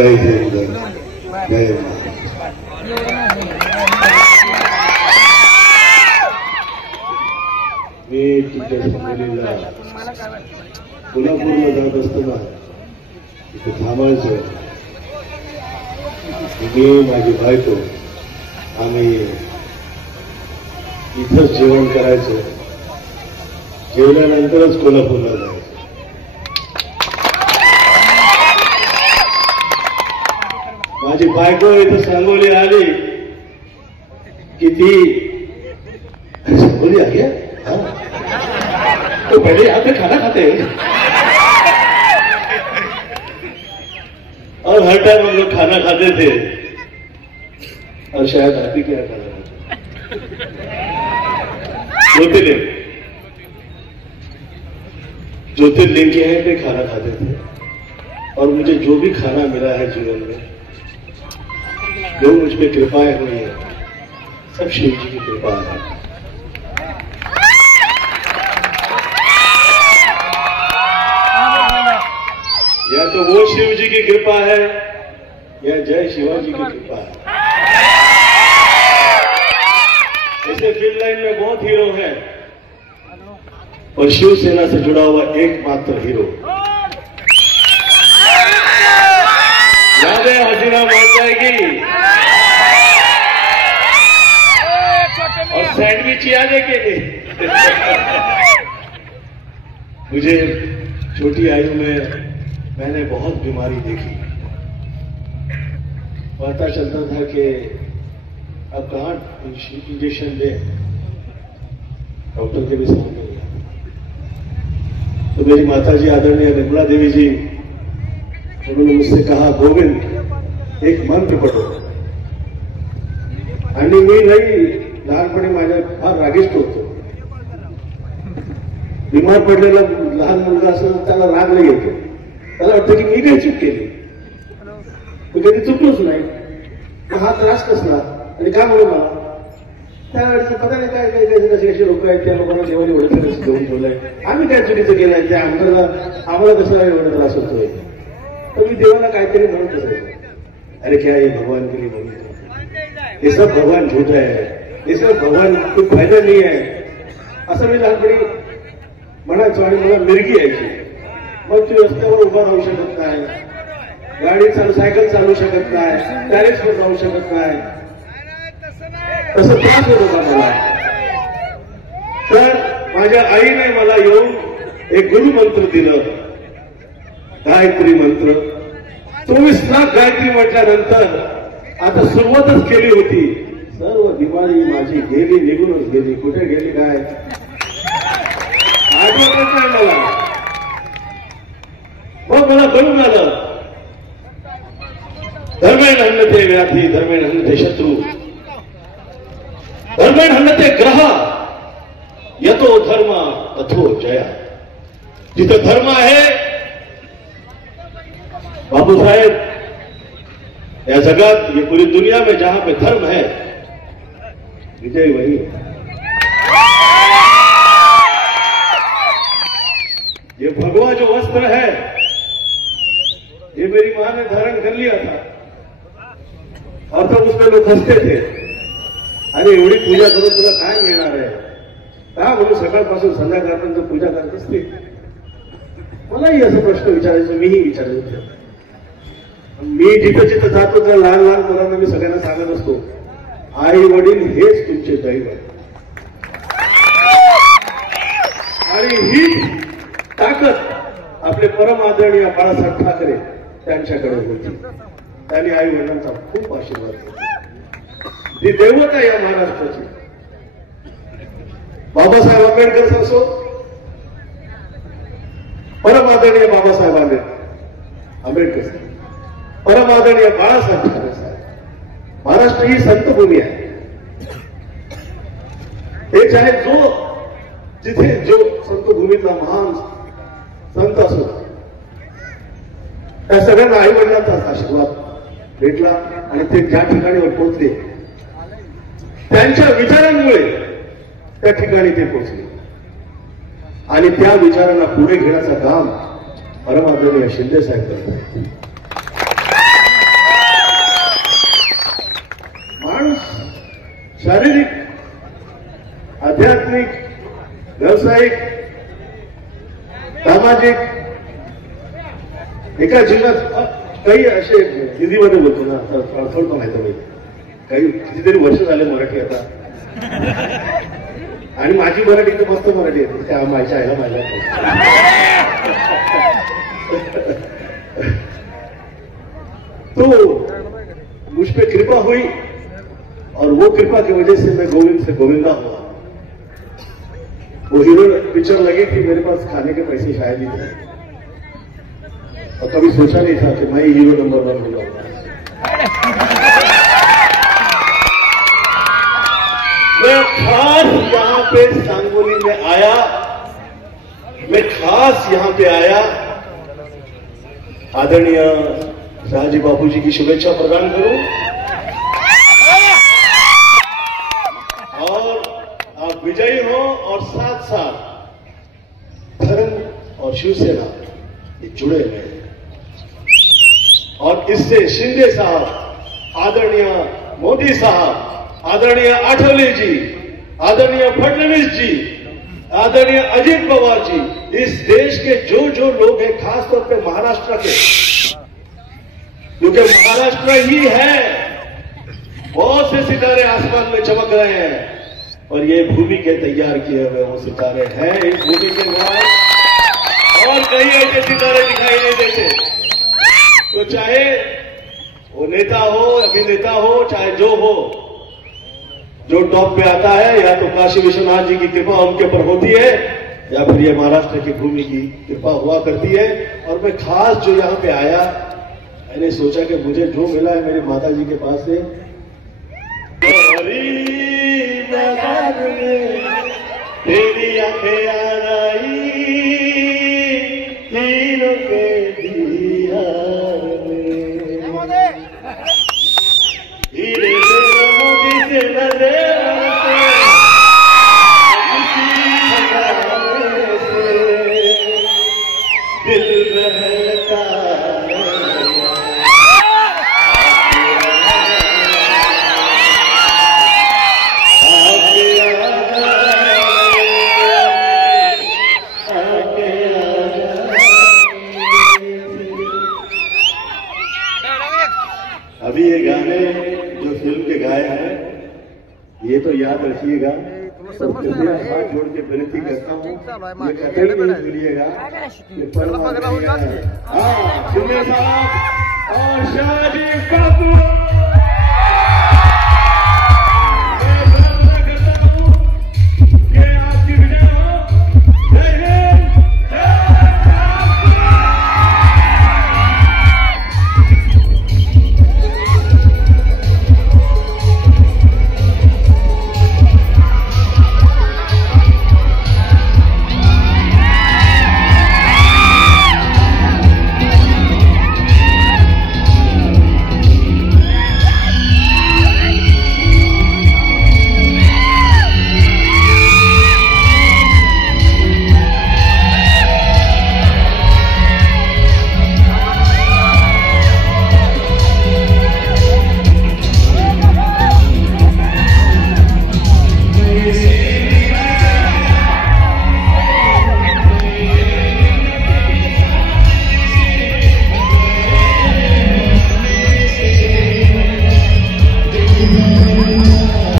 जय हिंद जय महाराष्ट्र. मी तुमच्या संमेलनाला कोल्हापूरला जात असताना इथे थांबायचं. मी माझी बायको आम्ही इथंच जेवण करायचं. जेवल्यानंतरच कोल्हापूरला जायचं. माझी बायको इथं सांगोली आली की ती सांगोली आ गया तो पहले यहाँ पे खाना खाते हैं और हर टाइम हम लोग खाना खाते थे और शायद आप ही क्या खाना ज्योतिर्लिंग के हैं पे खाना खाते थे. और मुझे जो भी खाना मिला है जीवन में, जो मुझ पे कृपाएं हुई है, सब शिव जी की कृपा है. या तो वो शिव जी की कृपा है या जय शिवाजी की कृपा है. ऐसे फील्ड लाइन में बहुत हीरो हैं, और शिवसेना से जुड़ा हुआ एकमात्र हीरो याद है हसीना मान जाएगी और सैंडविच याद है के लिए. मुझे छोटी आयु में मैंने बहुत बीमारी देखी. पता चलता था कि अब कहाँ इंजेक्शन दे, डॉक्टर के भी सामने गया. तो मेरी माताजी आदरणीय निर्मला देवी जी, उन्होंने मुझसे कहा, गोविंद एक मंत्र पठो. आणि मी नाही लहानपणी माझ्या फार रागिष्ट होतो. बिमार पडलेला लहान मुलगा असेल त्याला राग नाही येतो. त्याला वाटतं की मी काही चूक केली. मी कधी चुकलोच नाही. हा त्रास कसला आणि का म्हणून मला त्यावेळेस पता नाही काय काय काय कसे कसे लोक आहेत, त्या लोकांना देवाने एवढं कसं घेऊन ठेवलंय. आम्ही काय चुकीचं केलंय त्या आम्हाला कसा एवढा त्रास होतोय. तर मी देवाला काहीतरी म्हणत असायचो, अरे क्या ये भगवान के लिए बोलतो, ये सब भगवान झूठा है, ये सब भगवान कोई फायदा नहीं है, असं मी लहानपणी म्हणायचो. आणि मला मिरगी यायची. मग तू रस्त्यावर उभा राहू शकत नाही, गाडी सायकल चालू शकत नाही, टॅरेसवर जाऊ शकत नाही, तसं त्रास होत होता मला. तर माझ्या आईने मला येऊन एक गुरुमंत्र दिलं, गायत्री मंत्र. 24 लाख गायत्री म्हटल्यानंतर आता सुरुवातच केली होती. सर्व दिवाळी माझी गेली, निघूनच गेली. कुठे गेली काय आठवतच नाही मला. मग मला कळून आलं, धर्मेण हन्यते व्याधी, धर्मेण हन्यते शत्रू, धर्मेण हन्यते ग्रह, यतो धर्म तथो जया. जिथं धर्म आहे बाबू साहेब, या जगत, ये पूरी दुनिया में जहां पे धर्म है, विजय वही है. ये भगवा जो वस्त्र है, ये मेरी मां ने धारण कर लिया था. और तब उसमें लोग हंसते थे, अरे एवढी पूजा करून तुला काय मिळणार आहे का म्हणून सकाळपासून संध्याकाळपर्यंत पूजा करत असते. मलाही असं प्रश्न विचारायचो, मीही विचारायचो. मी जिथं जिथं जातो त्या लहान लहान मुलांना मी सगळ्यांना सांगत असतो, आई वडील हेच तुमचे दैवत. आणि हीच ताकद आपले परम आदरणीय बाळासाहेब ठाकरे त्यांच्याकडे होती. त्यांनी आई वडिलांचा खूप आशीर्वाद घेतला. ही देवता या महाराष्ट्राची. बाबासाहेब आंबेडकर असो, परम आदरणीय बाबासाहेब आंबेडकर, परम आदरणीय बाळासाहेब ठाकरे साहेब. महाराष्ट्र ही संतभूमी आहे. हे चाहे जिथे जो संतभूमीतला महान संत असो, त्या सगळ्यांना आई वडिलांचा आशीर्वाद भेटला. आणि ते ज्या ठिकाणीवर पोहोचले त्यांच्या विचारांमुळे त्या ठिकाणी ते पोहोचले. आणि त्या विचारांना पुढे घेण्याचं काम परम आदरणीय शिंदे साहेब करत आहेत. शारीरिक, आध्यात्मिक, व्यावसायिक, सामाजिक एका जीवनात काही असे हिंदीमध्ये बोलतो ना, थोडं माहिती पाहिजे. काही कितीतरी वर्ष झाले मराठी आता, आणि माझी मराठी तर मस्त मराठी आहे, त्या माझ्या आईला माझ्या. तो मुझ पे कृपा हुई और वो कृपा की वजह से मैं गोविंद से गोविंदा हुआ. वो हीरो पिक्चर लगी थी, मेरे पास खाने के पैसे शायद ही थे, और कभी सोचा नहीं था कि मैं हीरो नंबर 1 हो जाऊंगा. मैं खास यहां पे सांगोली में आया, मैं खास यहां पे आया आदरणीय शाहजी बापूजी की शुभेच्छा प्रदान करूं, और आप विजयी हो, और साथ साथ धर्म और शिवसेना ये जुड़े हुए हैं. और इससे शिंदे साहब, आदरणीय मोदी साहब, आदरणीय आठवले जी, आदरणीय फडणवीस जी, आदरणीय अजित पवार जी, इस देश के जो जो लोग हैं, खासतौर पे महाराष्ट्र के, क्योंकि महाराष्ट्र ही है, बहुत से सितारे आसमान में चमक रहे हैं, और ये भूमि के तैयार किए हुए वो सितारे हैं. इस भूमि के बाद और कहीं ऐसे सितारे दिखाई नहीं देते. तो चाहे वो नेता हो, अभिनेता हो, चाहे जो हो, जो टॉप पे आता है, या तो काशी विश्वनाथ जी की कृपा उनके ऊपर होती है, या फिर ये महाराष्ट्र की भूमि की कृपा हुआ करती है. और मैं खास जो यहां पे आया, मैंने सोचा कि मुझे जो मिला है मेरी माता जी के पास से, तेरी आंखें आराई तीनों के दियार में, हीरे से मोती से नजर से दिल रहता अभी ये गाने जो फिल्म के गाए हैं, ये तो याद रखिएगा, हाथ जोड़ के विनती करता हूँ, ये कतई नहीं भूलिएगा. हाँ, शिंदे साहब और शाहजी बापू.